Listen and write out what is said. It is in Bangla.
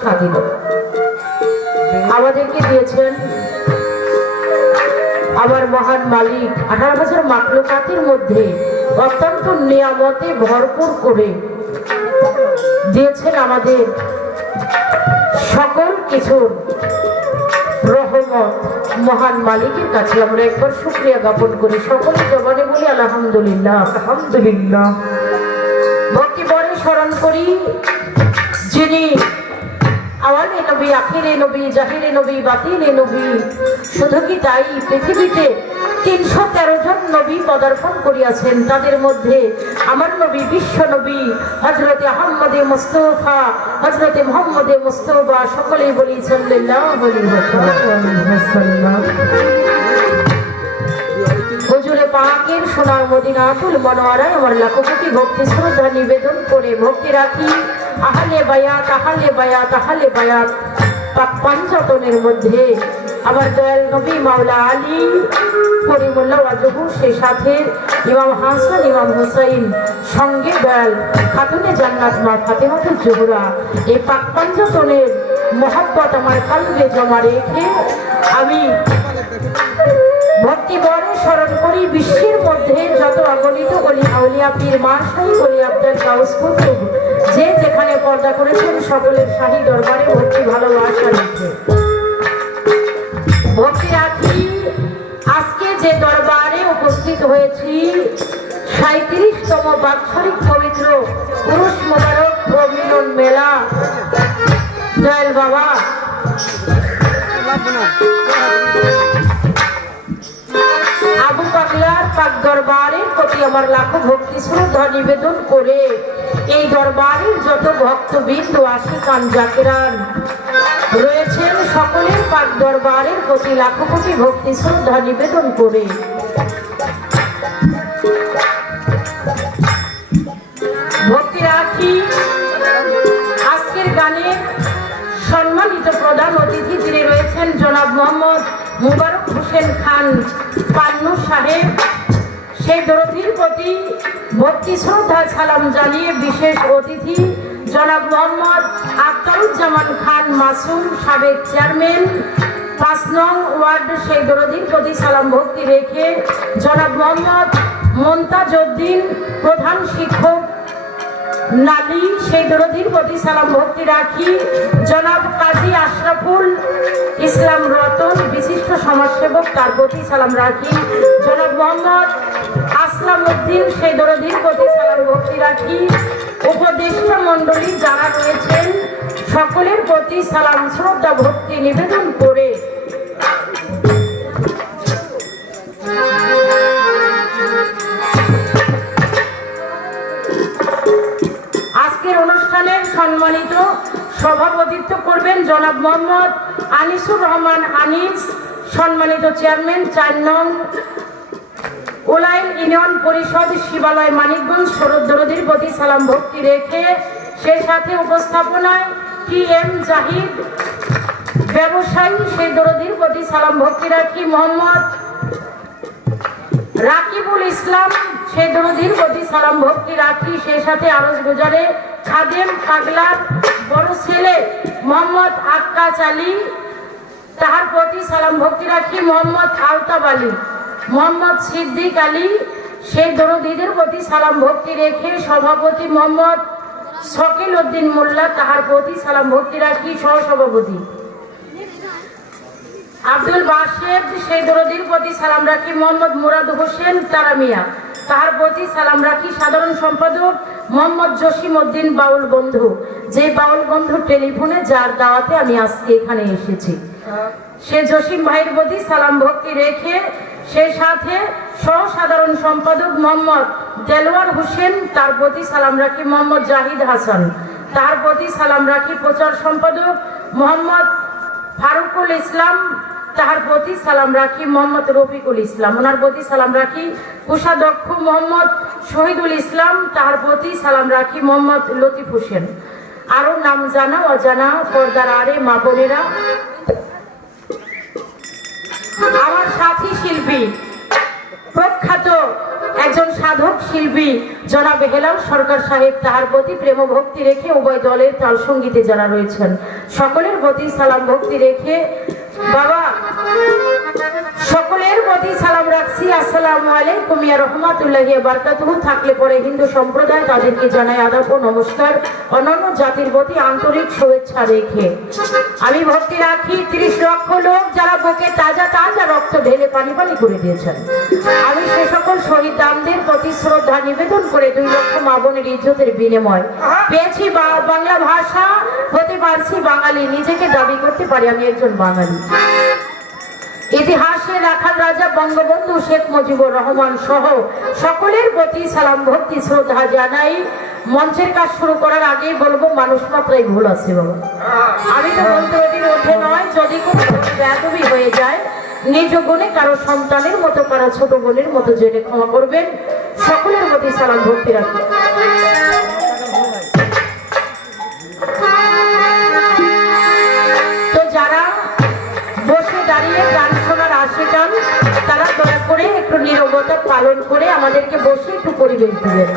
স্বাধীন। আমাদেরকে দিয়েছেন আমার মহান মালিক। আঠারো বছর মাকলুকাতের মধ্যে অত্যন্ত নিয়ামতে ভরপুর করে দিয়েছেন আমাদের সকল কিছুর রহমত। মহান মালিকের কাছে আমরা একবার শুক্রিয়া জ্ঞাপন করি। সকলে জবানে বলি আলহামদুলিল্লাহ। আলহামদুলিল্লাহ। ভক্তি বরে স্মরণ করি নবী, আখিরে নবী, জাহিরে নবী, বাতিলে নবী। শুধু কি তাই? পৃথিবীতে তিনশো তেরো জন নবী পদার্পণ করিয়াছেন। তাদের মধ্যে আমার নবী, বিশ্ব নবী হজরতে আহম্মদে মুস্তফা হজরতে মোহাম্মদে মুস্তফা, সকলেই বলি হুজুরে পাকের সোনার মদিনাতুল মনোয়ারায় আমার লাখো কোটি ভক্তি শ্রদ্ধা নিবেদন করে ভক্তি রাখি। আহলে বায়াত আহলে বায়াত আহলে বায়াত পাক পঞ্চতনের মধ্যে আমার দয়াল নবী মাওলা আলী করিমুল্লাহ ওয়াজহু সে সাথে ইমাম হাসান, ইমাম হুসাইন সঙ্গে দয়াল খাতুনে জান্নাত মা ফাতেমাতুল জোহরা। এই পাক পঞ্চতনের মহব্বত আমার কালবে জমা রেখে আমি ভক্তি বরে স্মরণ করি বিশ্বের মধ্যে যত অগণিত অলি আউলিয়া পীর মাসাই আব্দাল কাউস কুতুব যে যেখানে পর্দা করেছেন সকলের শাহী দরবারে ভক্তি ভালোবাসা রেখে। ভক্তি রাখি, আজকে যে দরবারে উপস্থিত হয়েছি সাঁত্রিশতম বাৎসরিক পবিত্র পুরুষ মোবারক প্রমিলন মেলা। দয়াল বাবা। আবু পাগলার পাক দরবারের প্রতি আমার লাখো ভক্তি শ্রদ্ধা নিবেদন করে এই দরবারের যত ভক্তবৃন্দ কান জাকিরান, রয়েছেন সকলের পাক দরবারের প্রতি লাখো কোটি ভক্তি শ্রদ্ধা নিবেদন করে। প্রধান অতিথি যিনি রয়েছেন জনাব মোহাম্মদ মুবারক হোসেন খান পান্নু সাহেব, সেই দরদির প্রতি ভক্তি, শ্রদ্ধা, সালাম জানিয়ে বিশেষ অতিথি জনাব মোহাম্মদ আখতারুজ্জামান খান মাসুম সাবেক চেয়ারম্যান, পাঁচ নং ওয়ার্ড, সেই দরদির প্রতি সালাম ভক্তি রেখে জনাব মোহাম্মদ মমতাজ উদ্দিন প্রধান শিক্ষক নালী সেই দরদির প্রতি সালাম ভক্তি রাখি। জনাব কাজী আশরাফুল ইসলাম রতন, বিশিষ্ট সমাজসেবক, তার প্রতি সালাম রাখি। জনাব মোহাম্মদ আসলাম উদ্দিন সেই দরদির প্রতি সালাম ভক্তি রাখি। উপদেষ্টা মণ্ডলী যারা রয়েছেন, সকলের প্রতি সালাম, শ্রদ্ধা, ভক্তি নিবেদন করে সম্মানিত সভাপতিত্ব করবেন জনাব মোহাম্মদ আনিসুর রহমান আনিস, সম্মানিত চেয়ারম্যান চার নং উলাইল ইউনিয়ন পরিষদ শিবালয় মানিকগঞ্জ শরৎ দরদির প্রতি সালাম ভক্তি রেখে সেই সাথে উপস্থাপনায় টি এম জাহিদ ব্যবসায়ী সেই দরদির প্রতি সালাম ভক্তি রাখি। মোহাম্মদ রাকিবুল ইসলাম সে দরদির প্রতি সালাম ভক্তি রাখি, সে সাথে আরজ গুজারে খাদেম পাগলার বড় ছেলে মোহাম্মদ আক্কাস আলী, তাহার প্রতি সালাম ভক্তি রাখি মোহাম্মদ আলতাব আলী, মোহাম্মদ সিদ্দিক আলী। সেই দরদিদের প্রতি সালাম ভক্তি রেখে সভাপতি মোহাম্মদ শকিল উদ্দিন মোল্লা তাহার প্রতি সালাম ভক্তি রাখি সহসভাপতি। আব্দুল বাসেদ সেই দরদির প্রতি সালাম রাখি মোহাম্মদ মুরাদ হোসেন তারামিয়া তার প্রতি সালাম রাখি সাধারণ সম্পাদক মোহাম্মদ জসিম উদ্দিন বাউল বন্ধু। যে বাউল বন্ধু টেলিফোনে যার দাওয়াতে আমি আজকে এখানে এসেছি। সে জসিম ভাইয়ের প্রতি সালাম ভক্তি রেখে সে সাথে সহ সাধারণ সম্পাদক মোহাম্মদ দেলোয়ার হোসেন তার প্রতি সালাম রাখি মোহাম্মদ জাহিদ হাসান। তার প্রতি সালাম রাখি প্রচার সম্পাদক মোহাম্মদ ফারুকুল ইসলাম তাহার প্রতি সালাম রাখি মোহাম্মদ রফিকুল ইসলাম। ওনার প্রতি সালাম রাখি কোষাধ্যক্ষ মোহাম্মদ শহীদুল ইসলাম। তাহার প্রতি সালাম রাখি মোহাম্মদ লতিফ হোসেন। আরও নাম জানা, অজানা, পর্দার আরে মা বোনেরা। আমার সাথী শিল্পী, প্রখ্যাত একজন সাধক শিল্পী, জনাব হেলাল সরকার সাহেব, তাহার প্রতি প্রেম ভক্তি রেখে উভয় দলের তাল সঙ্গীতে যারা রয়েছেন, সকলের প্রতি সালাম ভক্তি রেখে বাবা সকলের প্রতি সালাম রাখছি। আসসালামু আলাইকুম, ইয়া রহমাতুল্লাহি ওয়া বারাকাতুহু। থাকলে পরে হিন্দু সম্প্রদায় তাদেরকে জানাই আদাব ও নমস্কার। অন্যান্য জাতির প্রতি আন্তরিক শুভেচ্ছা রেখে আমি ভক্তি রাখি। ত্রিশ লক্ষ লোক যারা বুকে তাজা তাজা রক্ত ঢেলে পানি পানি করে দিয়েছেন। আমি সে সকল শহীদ দামদের প্রতি শ্রদ্ধা নিবেদন করে দুই লক্ষ মা বোনের ইজ্জতের বিনিময় পেয়েছি বাংলা ভাষা হতে পারছি, বাঙালি নিজেকে দাবি করতে পারি, আমি একজন বাঙালি। ইতিহাসে রাখাল রাজা, বঙ্গবন্ধু শেখ মুজিবুর রহমান সহ সকলের প্রতি সালাম ভক্তি শ্রদ্ধা জানাই। মঞ্চের কাজ শুরু করার আগেই বলব, মানুষ মাত্রাই ভুল আছে বাবা। আমি তো মন্ত্রটির মধ্যে নয়, যদি কোনো হয়ে যায়, নিজ গুণে কারও সন্তানের মতো, কারও ছোট বোনের মতো জেনে ক্ষমা করবেন। সকলের প্রতি সালাম ভক্তি রাখি তারা দয়া করে একটু নিরবতা পালন করে আমাদেরকে বসে একটু পরিবেশ দিবেন।